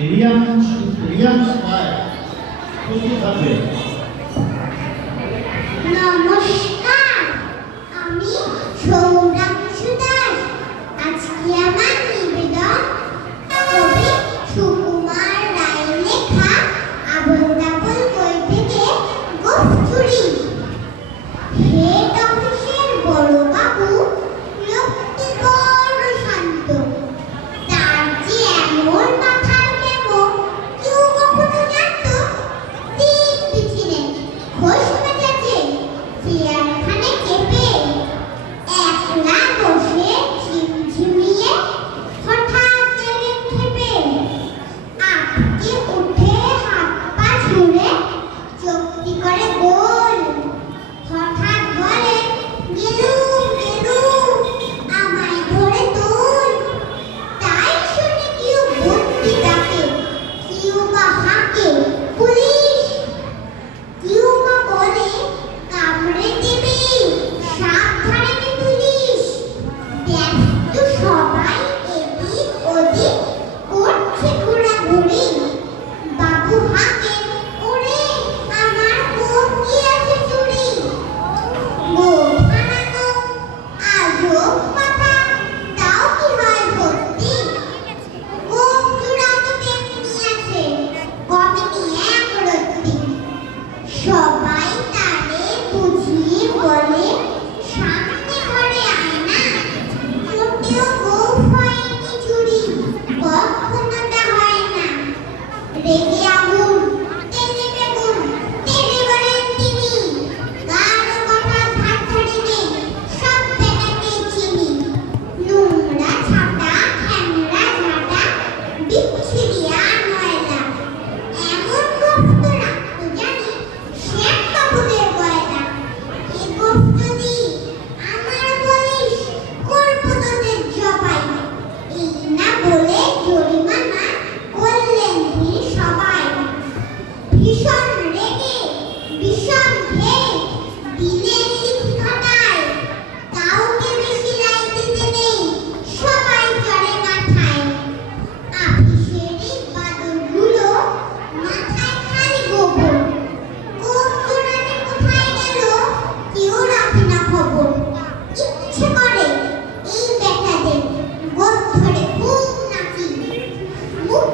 Riyan square প্রস্তুত থাকবে। নমস্কার, আমি সৌরাংশু দাস। আজকে আমার নিবেদন কবি সুকুমার রায়ের লেখা আবোল তাবোল বই থেকে গোঁফ চুরি। হেড অফিসের বড় বাবু লোকটি বড় শান্ত, তার যে এমন মাথার মেমো কেউ কখনো জানতো? ঠিক পিছনে খোশ মেজাজে চেয়ারখানে চেপে একলা বসে ঝিমঝিমিয়ে হঠাৎ গেলেন খেপে। আটকে উঠে হাত পা ছুঁড়ে চোখটি করে গোল, হঠাৎ বলেন, গেলুম গেলুম আমায় ধরে তোল। তাই শুনে কেউ বুদ্ধি ডাকে, কেউ বা হাঁকে পুলিশ, কেউ বা বলে কামড়ে দেবে সাবধানে পুলিশ। ব্যস্ত সবাই এদিক ওদিক করছে ঘোরাঘুরি। বাবু হাঁকেন, ওরে আমার গোঁফ গিয়েছে চুরি। গোঁফ হারানো আজব কথা, তাও কি হয় সত্যি? গোঁফ চূড়ান্ত তেমনি আছে, কমেনি এক রত্তি। সবাই তারে বুঝিয়ে বলে, সামনে ঘরে আয়না, মোটেও গোঁফ হয়নি চুরি, কখনো তা হয় না। রেগে আগুন, তেলে বেগুন, তেলে বলেন তিনি, কারো কথা ধার ধারি নেই, সব বেটাকে চিনি। নোংরা ছাটা, ঠ্যাংরা ঝাঁটা, বিচ্ছিরি আর ময়লা, এমন গোঁফ তো রাখতো জানি শ্যাম বাবুদের গয়না। এ গোঁফ যদি আমার বলিস, করবো তোদের জবাই। এই না বলে জরিমানা করলেন তিনি সবাই। ভীষণ রেগে ভীষণ ধেয়ে দিলেন লিখি খাতায়, কাউকে বেশি রায় দিতে নেই, সবাই চড়ে মাথায়। আপিসের এই বাদরগুলো মাথায় খালি গোবর, গোঁফ জোড়াতে কোথায় গেল কেউ রাখে না খবর। ইচ্ছে করে এই বেটাদের গোঁফ ধরে খুব নাকি, মুখ